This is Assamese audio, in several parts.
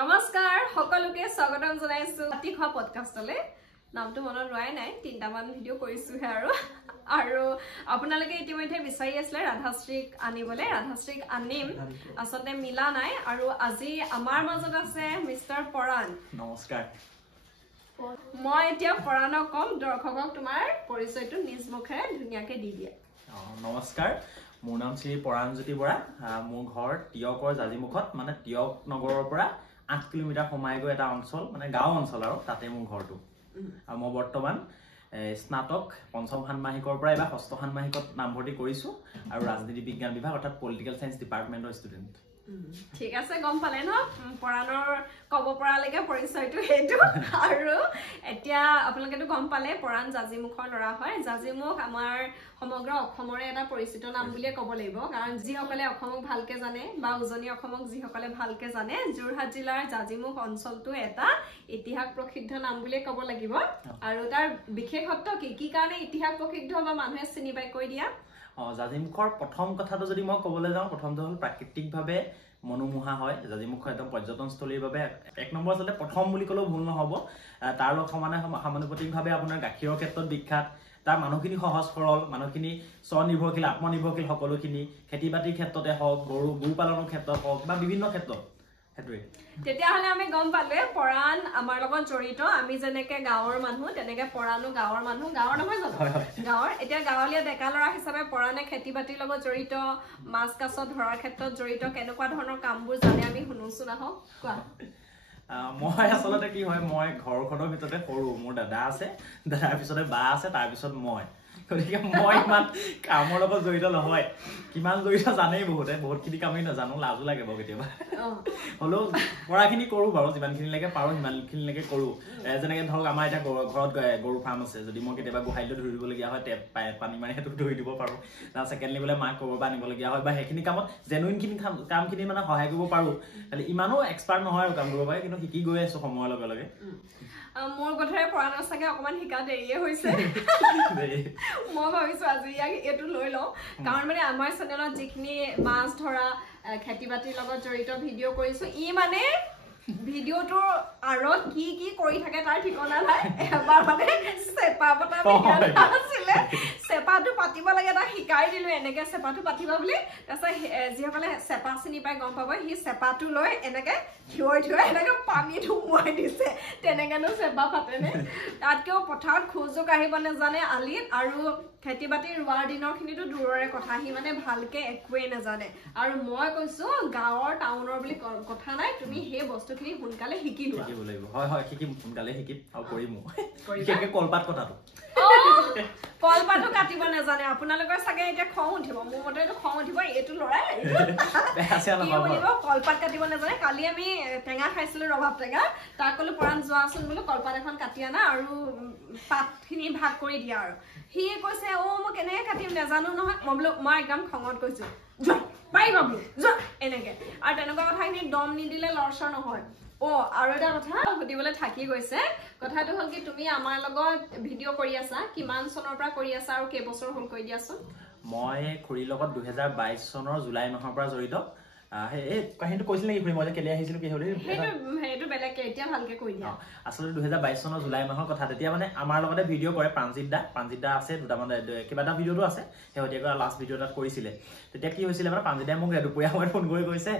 নমস্কাৰ সকলোকে স্বাগতম জনাইছো আতিখা পডকাষ্টলে নামটো মনত ৰয় নাই তিনটামান ভিডিও কৰিছো হে আৰু আপোনালোকে ইতিমধ্যে বিচাৰি আছিল ৰাধাশ্ৰীক আনিবলে ৰাধাশ্ৰীক আনিম আসলে মিলা নাই আৰু আজি আমাৰ মাজত আছে মিস্টাৰ পৰাণ নমস্কাৰ মই এতিয়া পৰাণক কম দৰ্শকক তোমাৰ পৰিচয়টো নিজ মুখেৰে ধুনিয়াকে দি দিয়া নমস্কাৰ মোৰ নাম শ্ৰী পৰাণজ্যোতি বৰা মোৰ ঘৰ টিয়কৰ জাজিমুখত মানে টিয়ক নগৰৰ পৰা 8 কিলোমিটাৰ সোমাই গৈ এটা অঞ্চল মানে গাঁও অঞ্চল আৰু তাতে মোৰ ঘৰটো আৰু মই বৰ্তমান স্নাতক পঞ্চম ষান্মাসিকৰ পৰা এবাৰ ষষ্ঠ ষান্মাসিকত নামভৰ্তি কৰিছো আৰু ৰাজনীতি বিজ্ঞান বিভাগ অৰ্থাৎ পলিটিকেল সায়েন্স ডিপাৰ্টমেন্টৰ ষ্টুডেন্ট ঠিক আছে গম পালে ন পৰাণৰ কব পৰালৈকে পৰিচয়টো হেতু আৰু এতিয়া আপোনালোকেতো গম পালে পৰাণ জাজিমুখৰ ল'ৰা হয় জাজিমুখ আমাৰ সমগ্ৰ অসমৰে এটা পৰিচিত নাম বুলিয়ে ক'ব লাগিব কাৰণ যিসকলে অসমক ভালকে জানে বা উজনি অসমক যিসকলে ভালকে জানে যোৰহাট জিলাৰ জাজিমুখ অঞ্চলটো এটা ইতিহাস প্ৰসিদ্ধ নাম বুলিয়ে ক'ব লাগিব আৰু তাৰ বিশেষত্ব কি কাৰণে ইতিহাস প্ৰসিদ্ধ বা মানুহে চিনি পাই কৈ দিয়া জাজিমুখৰ প্ৰথম কথাটো যদি মই ক'বলৈ যাওঁ প্ৰথমটো হ'ল প্ৰাকৃতিকভাৱে মনোমোহা হয় জাজিমুখ একদম পৰ্যটনস্থলীৰ বাবে এক নম্বৰ আচলতে প্ৰথম বুলি ক'লেও ভুল নহ'ব তাৰ সমানুপাতিকভাৱে আপোনাৰ গাখীৰৰ ক্ষেত্ৰত বিখ্যাত তাৰ মানুহখিনি সহজ সৰল মানুহখিনি স্বনিৰ্ভৰশীল আত্মনিৰ্ভৰশীল সকলোখিনি খেতি বাতিৰ ক্ষেত্ৰতে হওক গৰু পালনৰ ক্ষেত্ৰত হওক বা বিভিন্ন ক্ষেত্ৰত তেতিয়াহ'লে আমি গম পালে পৰাণ আমাৰ লগত জড়িত আমি যেনেকে গাঁৱৰ মানুহ তেনেকে পৰাণো গাঁৱৰ মানুহ গাঁৱৰ নহয় জানো গাঁৱৰ এতিয়া গাঁৱলীয়া ডেকা ল'ৰা হিচাপে পৰাণে খেতি বাতিৰ লগত জড়িত মাছ কাছ ধৰাৰ ক্ষেত্ৰত জড়িত কেনেকুৱা ধৰণৰ কামবোৰ জানে আমি শুনোচোন আহক কোৱা মই আচলতে কি হয় মই ঘৰখনৰ ভিতৰতে সৰু মোৰ দাদা আছে দাদাৰ পিছতে বা আছে তাৰপিছত মই গতিকে মই ইমান কামৰ লগত জড়িত নহয় কিমান জড়িত জানেই বহুতখিনি কামেই নাজানো লাজো লাগে বাৰু কেতিয়াবা হ'লেও পঢ়াখিনি কৰোঁ বাৰু যিমানখিনিলৈকে পাৰোঁ সিমানখিনিলৈকে কৰোঁ যেনেকৈ ধৰক আমাৰ এতিয়া ঘৰত গৰু ফাৰ্ম আছে যদি মই কেতিয়াবা গোহালিলৈ ধৰি দিবলগীয়া হয় টেপ পানী মাৰি সেইটো ধৰি দিব পাৰোঁ তাৰ ছেকেণ্ডলি বোলে মাক ক'ৰবাৰ আনিবলগীয়া হয় বা সেইখিনি কামত জেনুইনখিনি কামখিনি মানে সহায় কৰিব পাৰোঁ খালি ইমানো এক্সপাৰ্ট নহয় আৰু কাম কৰিব পাৰে কিন্তু শিকি গৈ আছোঁ সময়ৰ লগে লগে মোৰ কথাৰে পৰাণৰ চাগে অকমান শিকা দেৰিয়ে হৈছে মই ভাবিছো আজি ইয়াক এইটো লৈ লওঁ কাৰণ মানে আমাৰ চেনেলত যিখিনি মাছ ধৰা খেতি বাতিৰ লগত জড়িত ভিডিঅ' কৰিছো ই মানে ভিডিঅ'টোৰ আঁৰত কি কৰি থাকে তাৰ ঠিকনা নাই এবাৰ মানে চেপা পতা আছিলে চেপাটো পাতিব লাগে তাক শিকাই দিলো এনেকে চেপাটো পাতিবা বুলি তাৰপিছত যিসকলে চেপা চিনি পাই গম পাব সি চেপাটো লৈ এনেকে থিয় এনেকে পানীত সোমোৱাই দিছে তেনেকেনো চেপা পাতেনে তাতকেও পথাৰত খোজো কাঢ়িব নাজানে আলিত আৰু খেতি বাতি ৰোৱাৰ দিনৰ খিনিতো দূৰৰে কথা সি মানে ভালকে একোৱেই নাজানে আৰু মই কৈছো গাঁৱৰ টাউনৰ বুলি কথা নাই তুমি সেই বস্তুখিনি সোনকালে শিকি লোৱা শিকিব লাগিব হয় শিকিম সোনকালে শিকিম আৰু কৰিম বিশেষকৈ কলপাত কটাটো কলপাতো কাটিব নাজানে আপোনালোকৰ চাগে এতিয়া খং উঠিব মোৰ মতে এইটো খং উঠিব এইটো লৰাই কলপাত কাটিব নাজানে কালি আমি টেঙা খাইছিলো ৰভাব টেঙা তাক ক'লো পৰাণ যোৱাচোন বোলো কলপাত এখন কাটি আনা আৰু পাতখিনি ভাগ কৰি দিয়া আৰু সি কৈছে মই কেনেকে কাটিম নাজানো নহয় মই বোলো মই একদম খঙত কৈছো পাৰিবা বোলো যোৱা এনেকে আৰু তেনেকুৱা কথাখিনি দম নিদিলে লৰচৰ নহয় আৰু এটা কথা সুধিবলৈ থাকি গৈছে কথাটো হ'ল কি তুমি আমাৰ লগত ভিডিঅ' কৰি আছা কিমান চনৰ পৰা কৰি আছা আৰু কেইবছৰ হ'ল কৈ দিয়াচোন মই খুৰীৰ লগত 2022 চনৰ জুলাই মাহৰ পৰা জড়িত এই কাহিনীটো কৈছিল নেকি খুৰী মই যে কেলে আহিছিলো কি হ'ল সেইটো বেলেগকে এতিয়া ভালকে কৈ দিয়া আচলতে 2022 চনৰ জুলাই মাহৰ কথা তেতিয়া মানে আমাৰ লগতে ভিডিঅ' কৰে প্ৰাণজিৎ দা আছে দুটামান কিবা এটা ভিডিঅ'টো আছে শেহতীয়াকৈ লাষ্ট ভিডিঅ' এটাত কৰিছিলে তেতিয়া কি হৈছিলে মানে প্ৰাণজিৎ দাই মোক দুপৰীয়া সময়ত ফোন কৰি কৈছে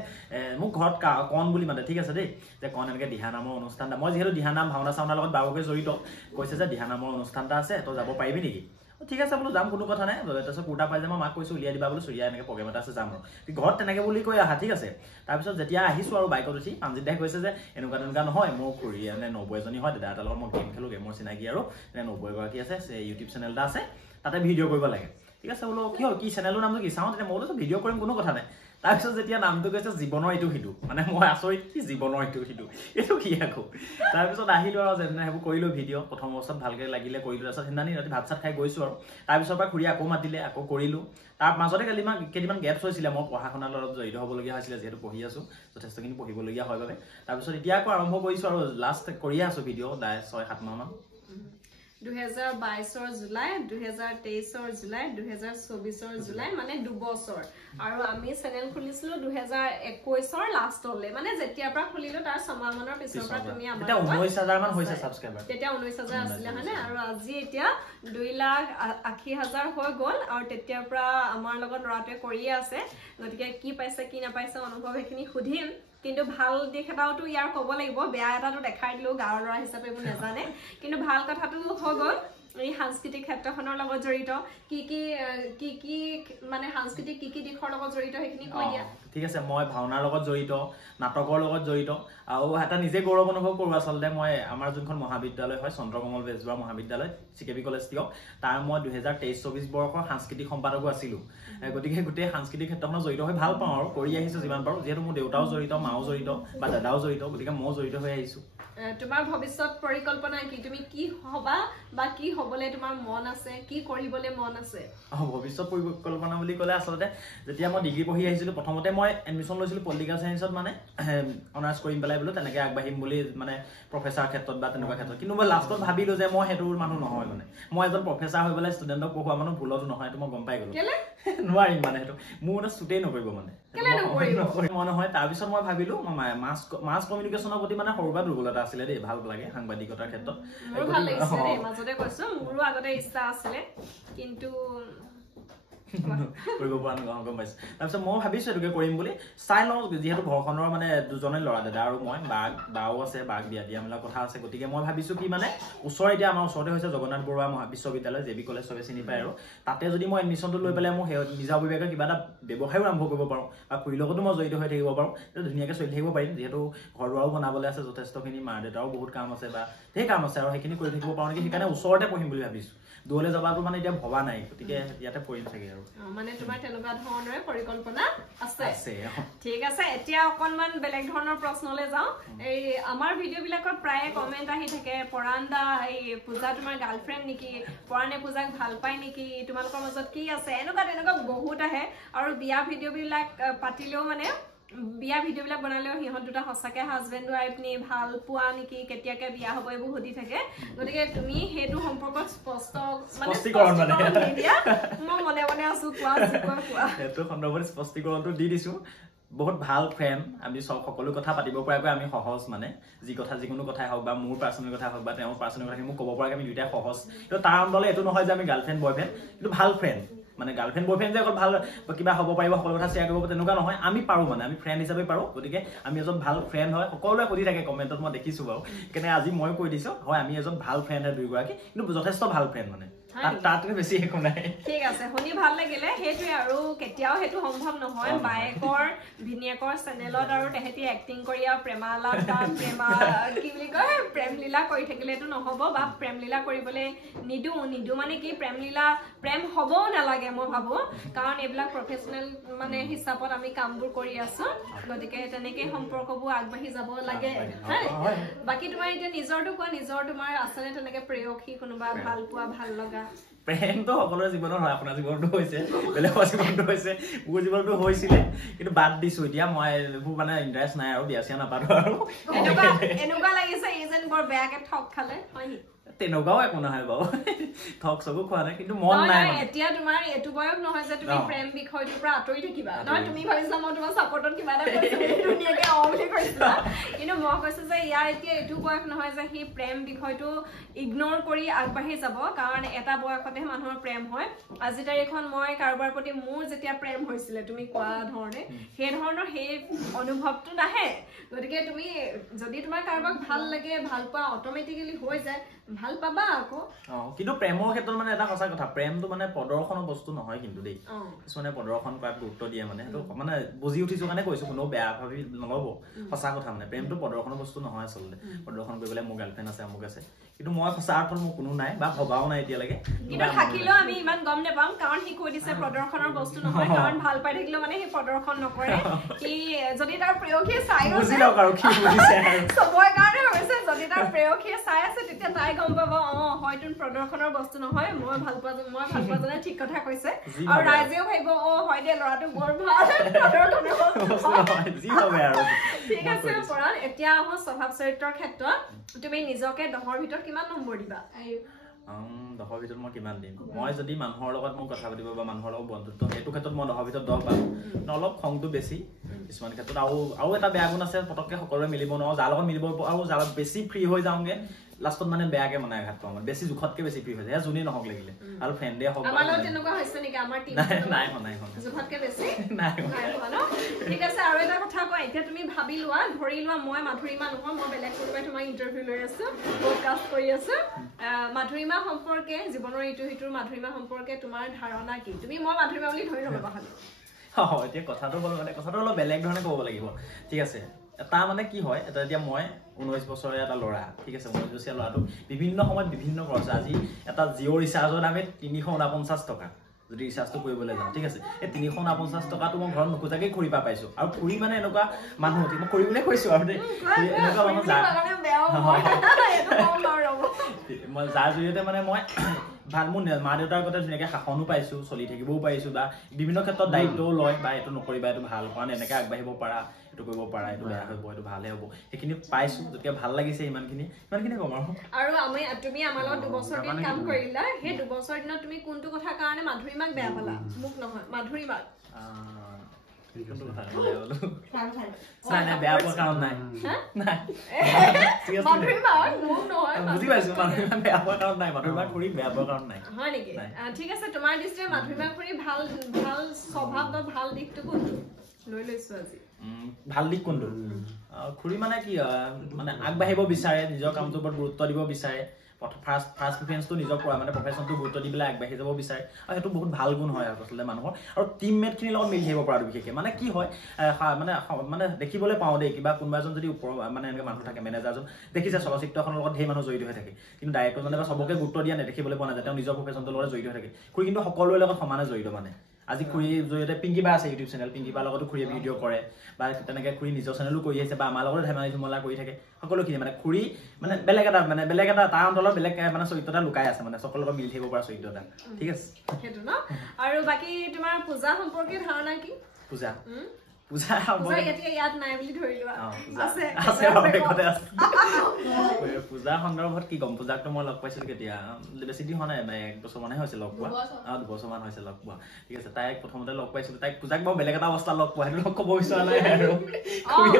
মোক ঘৰত কণ বুলি মাতে ঠিক আছে দেই যে কণ এনেকৈ দিহানামৰ অনুষ্ঠান এটা মই যিহেতু দিহানাম ভাওনা চাওনাৰ লগত বাৰুকৈ জড়িত কৈছে যে দিহানামৰ অনুষ্ঠান এটা আছে তই যাব পাৰিবি নেকি ঠিক আছে বোলো যাম কোনো কথা নাই তাৰপিছত কুৰ্তা পাইজামা মাক কৈছো উলিয়াই দিবা বোলো চুৰিয়া এনেকৈ প্ৰগ্ৰেম এটা আছে যাম আৰু ঘৰত তেনেকৈ বুলি কৈ আহা ঠিক আছে তাৰপিছত যেতিয়া আহিছো আৰু বাইকত উঠি প্ৰাণজিৎ দাই কৈছে যে এনেকুৱা নহয় মোৰ খুৰী এনে নবৌ এজনী হয় দাদা এটাৰ লগত মই গেম খেলোঁ গেমৰ চিনাকি আৰু এনে নবৌ এগৰাকী আছে ইউটিউব চেনেল এটা আছে তাতে ভিডিঅ' কৰিব লাগে ঠিক আছে বোলো কি হ'ল কি চেনেলৰ নামটো কি চাওঁ তেতিয়া মই বোলো ভিডিঅ' কৰিম কোনো কথা নাই তাৰপিছত যেতিয়া নামটো কৈছে জীৱনৰ ইটো সিটো মানে মই আচৰিত কি জীৱনৰ ইটো সিটো এইটো কি আকৌ তাৰপিছত আহিলো আৰু যেনে সেইবোৰ কৰিলো ভিডিঅ' প্ৰথম অৱস্থাত ভালকৈ লাগিলে কৰিলো তাৰপিছত সেইদিনানি ৰাতি ভাত চাত খাই গৈছো আৰু তাৰপিছৰ পৰা খুৰী আকৌ মাতিলে আকৌ কৰিলো তাৰ মাজতে কেইদিনমান গেপছ হৈছিলে মই পঢ়া শুনাৰ লগত জড়িত হ'বলগীয়া হৈছিলে যিহেতু পঢ়ি আছো যথেষ্টখিনি পঢ়িবলগীয়া হয় বাবে তাৰপিছত এতিয়া আকৌ আৰম্ভ কৰিছো আৰু লাষ্ট কৰিয়ে আছো ভিডিঅ' 6-7 মাহমান 2022 জুলাই 2023 জুলাই 2024 জুলাই মানে 2 বছৰ আৰু আমি চেনেল খুলিছিলো 2021 লাষ্টলে মানে যেতিয়াৰ পৰা খুলিলো তাৰ সমানৰ পিছৰ পৰা তুমি আমাৰ এটা 19000 মান হৈছে সাবস্ক্ৰাইবাৰ তেতিয়া 19000 আছিল হয়নে আৰু আজি এতিয়া 2,80,000 হৈ গল আৰু তেতিয়াৰ পৰা আমাৰ লগত ৰাতে কৰিয়ে আছে গতিকে কি পাইছে কি নাপাইছে অনুভৱ এখিনি খুদিম কিন্তু ভাল দিশ এটাওটো ইয়াৰ ক'ব লাগিব বেয়া এটাটো দেখাই দিলো গাঁৱৰ ল'ৰা হিচাপে মই নাজানে কিন্তু ভাল কথাটো হৈ গ'ল এই সাংস্কৃতিক ক্ষেত্ৰখনৰ লগত জড়িত কি মানে সাংস্কৃতিক কি দিশৰ লগত জড়িত হেখিনি কৈ দিয়া ঠিক আছে মই ভাওনাৰ লগত জড়িত নাটকৰ লগত জড়িত আৰু এটা নিজে গৌৰৱ অনুভৱ কৰো আসলতে মই আমাৰ যোনখন মহাবিদ্যালয় হয় চন্দ্ৰকমল বেজবৰুৱা মহাবিদ্যালয় চিকেবি কলেজ টিয়ক তাৰ মই 2023-24 বৰ্ষৰ সাংস্কৃতিক সম্পাদকো আছিলো গতিকে গোটেই সাংস্কৃতিক ক্ষেত্ৰখনত জড়িত হৈ ভাল পাওঁ আৰু কৰি আহিছো যিমান পাৰো যেহেতু মোৰ দেউতাও জড়িত মাও জড়িত বা দাদাও জড়িত গতিকে মই জড়িত হৈ আহিছো তোমাৰ ভৱিষ্যত পৰিকল্পনা কি তুমি কি হবা বা কি হবলে তোমাৰ মন আছে কি কৰিবলে মন আছে ভৱিষ্যত পৰিকল্পনা বুলি ক'লে আসলতে যেতিয়া মই ডিগ্ৰী পঢ়ি আহিছিলো প্ৰথমতে মই এডমিশন লৈছিলো পলিটিকেল সায়েন্সত মানে অনাৰ্স কৰিম পেলাই বোলো তেনেকৈ আগবাঢ়িম বুলি মানে প্ৰফেছাৰ ক্ষেত্ৰত বা তেনেকুৱা ক্ষেত্ৰত কিন্তু মই লাষ্টত ভাবিলো যে মই হেতুৰ মানুহ নহয় মানে মই এজন প্ৰফেছাৰ হৈ পেলাই ষ্টুডেণ্টক পঢ়োৱা মানুহ ভুলতো নহয় এইটো মই গম পাই গলো নোৱাৰিম মানে সেইটো মোৰ মানে ছুটেই নকৰিব মানে মই নহয় তাৰপিছত মই ভাবিলো মাছ কমিউনিকেশ্যনৰ প্ৰতি মানে সৰুৰ পৰা দুৰ্বলতা আছিলে দেই ভাল লাগে সাংবাদিকতাৰ ক্ষেত্ৰত মোৰ ভাল লাগিছে দেই মাজতে কৈছো মোৰো আগতে ইচ্ছা আছিলে কিন্তু কৰিব পৰা নাই গম পাইছো তাৰপিছত মই ভাবিছো এটোকে কৰিম বুলি চাই লওঁ যিহেতু ঘৰখনৰ মানে দুজনে ল'ৰা দাদা আৰু মই বাও আছে বাক দিয়া মেলা কথা আছে গতিকে মই ভাবিছো কি মানে ওচৰ এতিয়া আমাৰ ওচৰতে হৈছে জগন্নাথ বৰুৱা মহাবিশ্ববিদ্যালয় জেবি কলেজ চবে চিনি পায় আৰু তাতে যদি মই এডমিশ্যনটো লৈ পেলাই মোৰ নিজাববীয়াকৈ কিবা এটা ব্যৱসায়ো আৰম্ভ কৰিব পাৰোঁ বা খুৰীৰ লগতো মই জড়িত হৈ থাকিব পাৰোঁ তেতিয়া ধুনীয়াকৈ চলি থাকিব পাৰিম যিহেতু ঘৰ দুৱাৰো বনাবলৈ আছে যথেষ্টখিনি মা দেউতাৰো বহুত কাম আছে বা ধেৰ কাম আছে আৰু সেইখিনি কৰি থাকিব পাৰোঁ নেকি সেইকাৰণে ওচৰতে পঢ়িম বুলি ভাবিছো দূৰলৈ যাবাটো মানে এতিয়া ভবা নাই গতিকে ইয়াতে পঢ়িম চাগে আৰু মানে তোমাৰ তেনেকুৱা ধৰণৰ পৰিকল্পনা আছে ঠিক আছে এতিয়া অকনমান বেলেগ ধৰণৰ প্ৰশ্নলৈ যাওঁ এই আমাৰ ভিডিঅ' বিলাকত প্ৰায় কমেন্ট আহি থাকে পৰান্দা এই পূজা তোমাৰ গাৰ্লফ্ৰেণ্ড নেকি পৰাণে পূজাক ভাল পায় নেকি তোমালোকৰ মাজত কি আছে এনেকুৱা বহুত আহে আৰু বিয়া ভিডিঅ' বিলাক পাতিলেও মানে বিয়া ভিডিঅ' বিলাক বনালেও সিহঁত দুটা সঁচাকে হাজবেণ্ড ৱাইফ নি ভাল পোৱা নেকি কেতিয়াকে বিয়া হ'ব এইবোৰ সুধি থাকে গতিকে তুমি সেইটো সম্পৰ্কত স্পষ্টীকৰণ দিয়া মই মনে মনে আছো কোৱা সেইটো সন্দৰ্ভত স্পষ্টীকৰণটো দি দিছো বহুত ভাল ফ্ৰেণ্ড আমি সকলো কথা পাতিব পৰাকৈ আমি সহজ মানে যিকোনো কথাই হওক বা মোৰ পাৰ্চনেল কথা হওক বা তেওঁৰ পাৰ্চনেল কথা মোক ক'ব পৰাকৈ আমি দুইটাই সহজ কিন্তু তাৰ অন্তলে এইটো নহয় যে আমি গাৰ্লফ্ৰেণ্ড বয়ফ্ৰেণ্ড কিন্তু ভাল ফ্ৰেণ্ড মানে গাৰ্লফ্ৰেণ্ড বয়ফ্ৰেণ্ড যে অকল ভাল কিবা হ'ব পাৰিব সকলো কথা শ্বেয়াৰ কৰিব তেনেকুৱা নহয় আমি পাৰোঁ মানে আমি ফ্ৰেণ্ড হিচাপে পাৰোঁ গতিকে আমি এজন ভাল ফ্ৰেণ্ড হয় সকলোৱে সুধি থাকে কমেণ্টত মই দেখিছোঁ বাৰু সেইকাৰণে আজি মই কৈ দিছোঁ হয় আমি এজন ভাল ফ্ৰেণ্ড হয় দুয়োগৰাকী কিন্তু যথেষ্ট ভাল ফ্ৰেণ্ড মানে তাতকৈ বেছি একো নাই ঠিক আছে শুনি ভাল লাগিলে সেইটোৱে আৰু কেতিয়াও সেইটো সম্ভৱ নহয় বায়েকৰ ভিনিয়েকৰ চেনেলত আৰু তেহেঁতি এক্টিং কৰি আৰু প্ৰেমালাপ বা কি বুলি কয় প্ৰেমলীলা কৰি থাকিলেতো নহ'ব বা প্ৰেমলীলা কৰিবলৈ নিদো মানে কি প্ৰেম হ'বও নালাগে মই ভাবোঁ কাৰণ এইবিলাক প্ৰফেচনেল মানে হিচাপত আমি কামবোৰ কৰি আছো গতিকে তেনেকৈ সম্পৰ্কবোৰ আগবাঢ়ি যাব লাগে বাকী তোমাৰ এতিয়া নিজৰটো কোৱা নিজৰ তোমাৰ আছেনে তেনেকৈ প্ৰেয়সী কোনোবা ভাল পোৱা ভাল লগা প্ৰেমটো সকলোৰে জীৱনত হয় আপোনাৰ জীৱনটো হৈছে বেলেগৰ জীৱনটো হৈছে মোৰ জীৱনটো হৈছিলে কিন্তু বাদ দিছো এতিয়া মই এইবোৰ মানে ইণ্টাৰেষ্ট নাই আৰু বিয়া চিয়া নাপাতো আৰু এনেকুৱা লাগিছে এই যেন বৰ বেয়াকে ঠগ খালে হয় নি তেনেকুৱাও একো নহয় বাৰু ঠগ চগো খোৱা নাই কিন্তু মন নাই এতিয়া তোমাৰ এইটো বয়স নহয় যে তুমি প্ৰেম বিষয়টোৰ পৰা আঁতৰি থাকিবা নহয় তুমি ভাবিছা মই তোমাৰ ছাপৰ্টত কিবা এটা ধুনীয়াকে বুলি কৈছিলা কিন্তু মই কৈছো যে ইয়াৰ এতিয়া এইটো বয়স নহয় যে সি প্ৰেম বিষয়টো ইগনোৰ কৰি আগবাঢ়ি যাব কাৰণ এটা বয়সতহে মানুহৰ প্ৰেম হয় আজি তাৰিখত মই কাৰোবাৰ প্ৰতি মোৰ যেতিয়া প্ৰেম হৈছিলে তুমি কোৱা ধৰণে সেই ধৰণৰ সেই অনুভৱটো নাহে গতিকে তুমি যদি তোমাৰ কাৰোবাক ভাল লাগে ভাল পোৱা অট'মেটিকেলি হৈ যায় ভাল পাবা আকৌ কিন্তু প্ৰেমৰ ক্ষেত্ৰত মানে এটা সঁচা কথা প্ৰেমটো মানে প্ৰদৰ্শনৰ বস্তু নহয় কিন্তু দেই কিছুমানে প্ৰদৰ্শন কৰাত গুৰুত্ব দিয়ে মানে সেইটো মানে বুজি উঠিছো কাৰণে কৈছো কোনো বেয়া ভাবি নল'ব সঁচা কথা মানে প্ৰেমটো প্ৰদৰ্শনৰ বস্তু নহয় আচলতে প্ৰদৰ্শন কৰিবলৈ মোৰ গাৰ্লফ্ৰেণ্ড আছে আমুক আছে কিন্তু মই সঁচা অৰ্থত মোৰ কোনো নাই বা ভবাও নাই এতিয়ালৈকে কিন্তু থাকিলেও আমি ইমান গম নাপাম কাৰণ সি কৈ দিছে প্ৰদৰ্শনৰ বস্তু নহয় কাৰণ ভাল পাই থাকিলেও মানে সি প্ৰদৰ্শন নকৰে সি যদি তাৰ প্ৰেয়সীয়ে চাই আছে চবৰে কাৰণে হৈছে যদি তাৰ প্ৰেয়সীয়ে চাই আছে তেতিয়া তাই গম পাব হয়তো প্ৰদৰ্শনৰ বস্তু নহয় মই ভাল পোৱা জনে ঠিক কথা কৈছে আৰু ৰাইজেও ভাবিব হয় দে ল'ৰাটো বৰ ভাল প্ৰদৰ্শনৰ ঠিক আছে পৰাণ এতিয়া আহো স্বভাৱ চৰিত্ৰৰ ক্ষেত্ৰত তুমি নিজকে 10ৰ ভিতৰত কিমান নম্বৰ দিবা 10ৰ ভিতৰত মই কিমান দিম মই যদি মানুহৰ লগত মই কথা পাতিব বা মানুহৰ লগত বন্ধুত্ব সেইটো ক্ষেত্ৰত মই 10ৰ ভিতৰত 10 পাম অলপ খংটো বেছি কিছুমান ক্ষেত্ৰত আৰু এটা বেয়া গুণ আছে পটককে সকলোৱে মিলিব নোৱাৰো যাৰ লগত মিলিব আৰু যাৰ বেছি ফ্ৰী হৈ যাওঁগে লাষ্টত মানে বেয়াকে মানে আঘাত পাওঁ মানে বেছি জুখতকে বেছি ফ্ৰী হৈ যায় যোনে নহওক লাগিলে আৰু ফ্ৰেণ্ডে হওক আমাৰ লগত তেনেকুৱা হৈছে নেকি আমাৰ টিম নাই জুখতকে বেছি নাই ন ঠিক আছে আৰু এটা কথা কোৱা এতিয়া তুমি ভাবি লোৱা ধৰি লোৱা মই মাধুৰিমা নহয় মই বেলেগ কোনোবাই তোমাৰ ইণ্টাৰভিউ লৈ আছো পডকাষ্ট কৰি আছো মাধুৰিমা সম্পৰ্কে জীৱনৰ ইটো সিটোৰ মাধুৰিমা সম্পৰ্কে তোমাৰ ধাৰণা কি তুমি মই মাধুৰিমা বুলি ধৰি ল'বা খালি এতিয়া কথাটো অলপ বেলেগ ধৰণে ক'ব লাগিব ঠিক আছে এটা মানে কি হয় এটা এতিয়া মই 19 বছৰীয়া এটা ল'ৰা ঠিক আছে 19 বছৰীয়া ল'ৰাটো বিভিন্ন সময়ত বিভিন্ন খৰচ আজি এটা জিঅ' ৰিচাৰ্জৰ দামে 349 টকা যদি ৰিচাৰ্জটো কৰিবলৈ যাওঁ ঠিক আছে এই 349 টকাটো মই ঘৰত নোখোজাকে খুৰি পা পাইছো আৰু খুৰি মানে এনেকুৱা মানুহ মই কৰিবলৈ কৈছো আৰু এনেকুৱা মানুহ মই যাৰ জৰিয়তে মানে মই ভাল মোৰ মা দেউতাৰ কথা ধুনীয়াকে শাসনো পাইছো চলি থাকিবও পাৰিছো বা বিভিন্ন ক্ষেত্ৰত দায়িত্বও লয় বা এইটো নকৰিবা এইটো ভাল কাৰণ এনেকে আগবাঢ়িব পাৰা এইটো কৰিব পাৰা এইটো বেয়া হ'ব এইটো ভালে হ'ব সেইখিনি পাইছো গতিকে ভাল লাগিছে ইমানখিনি কম আৰু তুমি আমাৰ লগত 2 বছৰ দিন কাম কৰিলা সেই 2 বছৰ দিনত তুমি কোনটো কথা কাৰণে মাধুৰিমাক বেয়া পালা মোক নহয় মাধুৰিমাক বেয়া পোৱা কাৰণ নাই বুজি পাইছো বেয়া পোৱা কাৰণ নাই মাধুৰিমাক খুৰি বেয়া পোৱা কাৰণ নাই হয় নেকি ঠিক আছে তোমাৰ দৃষ্টিৰে মাধুৰিমাক খুৰি ভাল স্বভাৱ বা ভাল দিশটো কোনটো লৈ লৈছো আজি ভাল দিশ কোনটো খুৰি মানে কি মানে আগবাঢ়িব বিচাৰে নিজৰ কামটোৰ ওপৰত গুৰুত্ব দিব বিচাৰে ফাৰ্ষ্ট প্ৰিফাৰেন্সটো নিজৰ মানে প্ৰফেশ্যনটো গুৰুত্ব দি পেলাই আগবাঢ়ি যাব বিচাৰে আৰু সেইটো বহুত ভাল গুণ হয় আচলতে মানুহৰ আৰু টিমমেটখিনিৰ লগত মিলি থাকিব পৰাটো বিশেষকৈ মানে কি হয় মানে দেখিবলৈ পাওঁ দেই কিবা কোনোবা এজন যদি ওপৰ মানে এনেকৈ মানুহ থাকে মেনেজাৰজন দেখিছে চলচ্চিত্ৰখনৰ লগত সেই মানুহ জড়িত হৈ থাকে কিন্তু ডাইৰেক্টৰজনে বা চবকে গুৰুত্ব দিয়া নেদেখিবলৈ পোৱা নাযায় তেওঁ নিজৰ প্ৰফেশ্যনটোৰ লগত জড়িত হৈ থাকে খুৰি কিন্তু সকলোৰে লগত সমানে জড়িত মানে আজি খুৰীৰ জৰিয়তে পিংকিবা আছে ইউটিউব চেনেল পিংকিবাৰ লগতো খুৰীয়ে ভিডিঅ' কৰে বা তেনেকৈ খুৰী নিজৰ চেনেলো কৰি আছে বা আমাৰ লগতে ধেমালি ধুমলা কৰি থাকে সকলোখিনি মানে খুৰী মানে বেলেগ এটা তাৰ অন্তলত বেলেগ মানে চৰিত্ৰ এটা লুকাই আছে মানে সকলোৰ লগত মিলি থাকিব পৰা চৰিত্ৰ এটা ঠিক আছে সেইটো ন আৰু বাকী তোমাৰ পূজা সম্পৰ্কে ধাৰণা কি পূজা ইয়াত নাই বুলি ধৰি লোৱা পূজা সন্দৰ্ভত কি ক'ম পূজাকটো মই লগ পাইছিলো কেতিয়া বেছি দিন হোৱা নাই 1 বছৰ মানহে হৈছে লগ পোৱা 2 বছৰ মান হৈছে লগ পোৱা ঠিক আছে তাইক প্ৰথমতে লগ পাইছিলো তাইক পূজাক বাৰু বেলেগ এটা অৱস্থা লগ পোৱা সেইটো ক'ব বিচৰা নাই আৰু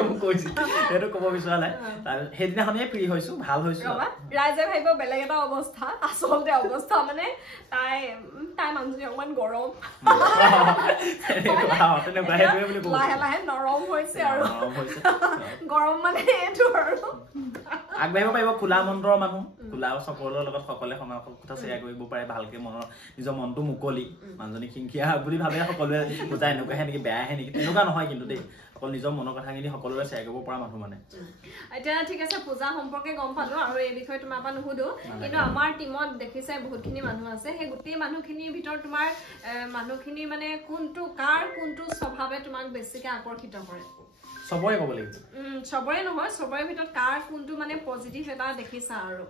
মোক কৈছিল সেইটো ক'ব বিচৰা নাই সেইদিনাখনেই ফ্ৰী হৈছো ভাল হৈছো ৰাইজে ভাবিব বেলেগ এটা অৱস্থা আচলতে অৱস্থা মানে তাই মানুহজনী অকমান গৰম তেনেকুৱা সেইটোৱে বুলি ক'ব লাহে নৰম হৈছে আৰু গৰম মানে এইটো আৰু আগবাঢ়িব পাৰিব খোলা মন্ত্ৰৰ মানুহ খোলা সকলোৰে লগত সকলোৱে কথা শ্বেয়াৰ কৰিব পাৰে ভালকে মনৰ নিজৰ মনটো মুকলি মানুহজনী খিংখিয়া বুলি ভাবে সকলোৱে বুজাই এনেকুৱাহে নেকি বেয়াহে নেকি তেনেকুৱা নহয় কিন্তু দেই অকল নিজৰ মনৰ কথাখিনি সকলোৰে শ্বেয়াৰ কৰিব পৰা মানুহ মানে এতিয়া ঠিক আছে পূজা সম্পৰ্কে গম পালো আৰু এই বিষয়ে তোমাৰ পৰা নুসুধো কিন্তু আমাৰ টিমত দেখিছে বহুতখিনি মানুহ আছে সেই গোটেই মানুহখিনিৰ ভিতৰত তোমাৰ মানুহখিনি মানে কোনটো স্বভাৱে তোমাক বেছিকে আকৰ্ষিত কৰে সবৰে ক'ব লাগিব সবৰে নহয় সবৰে ভিতৰত কাৰ কোনটো মানে পজিটিভ এটা দেখিছা আৰু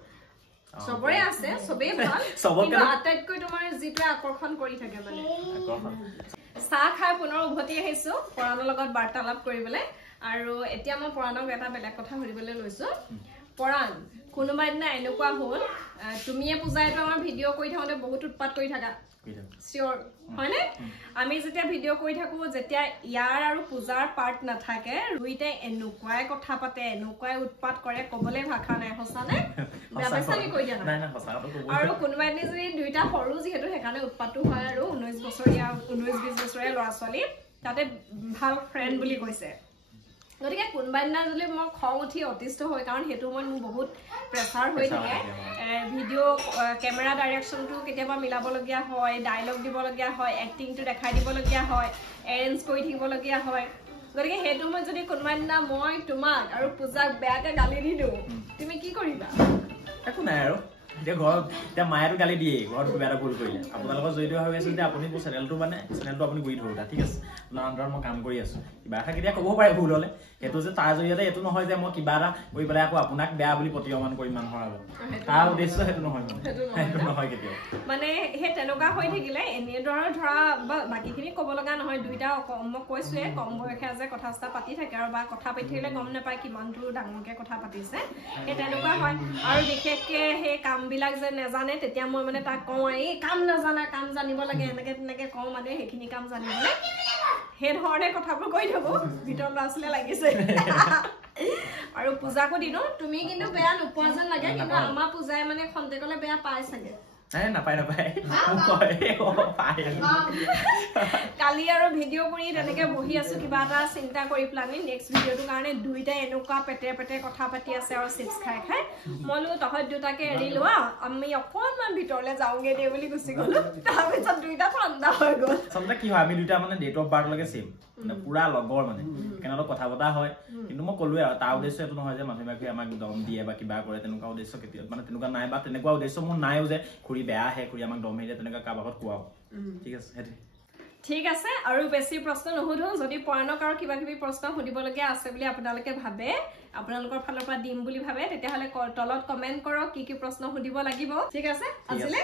সবৰে আছে সবেই ভাল কিন্তু আটাইতকৈ তোমাৰ যিটোৱে আকৰ্ষণ কৰি থাকে মানে চাহ খাই পুনৰ উভতি আহিছো পৰাণৰ লগত বাৰ্তালাপ কৰিবলৈ আৰু এতিয়া মই পৰাণক এটা বেলেগ কথা সুধিবলৈ লৈছো পৰাণ কোনোবা দিনা এনেকুৱা হ'ল তুমিয়ে পূজাইটো আমাৰ ভিডিঅ' কৰি থাকোঁতে বহুত উৎপাত কৰি থাকা চিয়ৰ হয়নে আমি যেতিয়া ভিডিঅ' কৰি থাকো যেতিয়া ইয়াৰ আৰু পূজাৰ পাৰ্ট নাথাকে দুইটাই এনেকুৱাই কথা পাতে এনেকুৱাই উৎপাত কৰে ক'বলৈ ভাষা নাই সঁচানে বেয়া পাইছা নি কৈ দিয়া আৰু কোনোবা এদিন যদি দুইটা সৰু যিহেতু সেইকাৰণে উৎপাতটো হয় আৰু 19-20 বছৰীয়া ল'ৰা ছোৱালী তাতে ভাল ফ্ৰেণ্ড বুলি কৈছে গতিকে কোনোবা দিনা যদি মই খং উঠি অতিষ্ঠ হয় কাৰণ সেইটো সময়ত মোৰ বহুত প্ৰেছাৰ হৈ থাকে ভিডিঅ' কেমেৰা ডাইৰেকশ্যনটো কেতিয়াবা মিলাবলগীয়া হয় ডাইলগ দিবলগীয়া হয় এক্টিংটো দেখাই দিবলগীয়া হয় এৰেঞ্জ কৰি থাকিবলগীয়া হয় গতিকে সেইটো সময়ত যদি কোনোবা দিনা মই তোমাক আৰু পূজাক বেয়াকৈ গালি দি দিওঁ তুমি কি কৰিবা একো নাই আৰু এতিয়া ঘৰত এতিয়া মায়েতো গালি দিয়ে ঘৰত কিবা এটা ভুল কৰিলে আপোনালোকৰ জড়িত হৈ আছে যেতিয়া আপুনি চেনেলটো আপুনি গুৰি ধৰোঁ ঠিক আছে আপোনাৰ আণ্ডাৰত মই কাম কৰি আছোঁ কিবা এটা কেতিয়া ক'ব পাৰে ভুল হ'লে সেইটো যে তাৰ জৰিয়তে এইটো নহয় যে মই কিবা এটা কৰি পেলাই আকৌ আপোনাক বেয়া বুলি প্ৰতিমান কৰিম মানুহৰ আগত তাৰ উদ্দেশ্য সেইটো নহয় সেইটো নহয় কেতিয়াও মানে সেই তেনেকুৱা হৈ থাকিলে এনেদৰে ধৰা বাকীখিনি ক'ব লগা নহয় দুইটা মই কৈছোৱে কম বয়সীয়া যে কথা চথা পাতি থাকে আৰু বা কথা পাতি থাকিলে গম নাপায় কিমান দূৰ ডাঙৰকে কথা পাতিছে সেই তেনেকুৱা হয় আৰু বিশেষকে সেই কামবিলাক যে নেজানে তেতিয়া মই মানে তাক কওঁ এই কাম নাজানা কাম জানিব লাগে এনেকে তেনেকে কওঁ মানে সেইখিনি কাম জানিবলে সেই ধৰণে কথাবোৰ কৈ থাকো ভিতৰত ল'ৰা ছোৱালীয়ে লাগিছে আৰু পূজাকো দিনো তুমি কিন্তু বেয়া নোপোৱা যেন লাগে কিন্তু আমাৰ পূজাই মানে খন্তেকলে বেয়া পায় চাগে নাপায় কালি আৰু ভিডিঅ' কৰি তেনেকে বহি আছো কিবা এটা চিন্তা কৰি পেলানি নেক্সট ভিডিঅ'টোৰ কাৰণে দুইটাই এনেকুৱা পেটে কথা পাতি আছে আৰু চিপছ খাই মই বোলো তহঁত দুটাকে এৰি লোৱা আমি অকণমান ভিতৰলৈ যাওঁগে দে বুলি গুচি গলো তাৰপিছত দুইটা ঠাণ্ডা হৈ গ'ল আচলতে কি হয় আমি দুইটা মানে ডেট অফ বাৰ্থলৈকে চেম মানে পুৰা লগৰ মানে কেনেকৈ কথা পতা হয় কিন্তু মই ক'লোৱে আৰু তাৰ উদ্দেশ্য এইটো নহয় যে মানুহে বাকী আমাক দম দিয়ে বা কিবা কৰে তেনেকুৱা উদ্দেশ্য কেতিয়াও মানে তেনেকুৱা নাই বা তেনেকুৱা উদ্দেশ্য মোৰ নাইও যে খুৰী বেয়া আহে খুৰী আমাক দম দিয়ে তেনেকুৱা কাৰোবাক কোৱাও ঠিক আছে সেইটো ঠিক আছে আৰু বেছি প্ৰশ্ন নুসুধো যদি পৰাণক আৰু কিবা কিবি প্ৰশ্ন সুধিবলগীয়া আছে বুলি আপোনালোকে ভাবে আপোনালোকৰ ফালৰ পৰা দিম বুলি ভাবে তেতিয়াহ'লে তলত কমেণ্ট কৰক কি প্ৰশ্ন সুধিব লাগিব ঠিক আছে আজিলে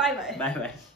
বাই বাই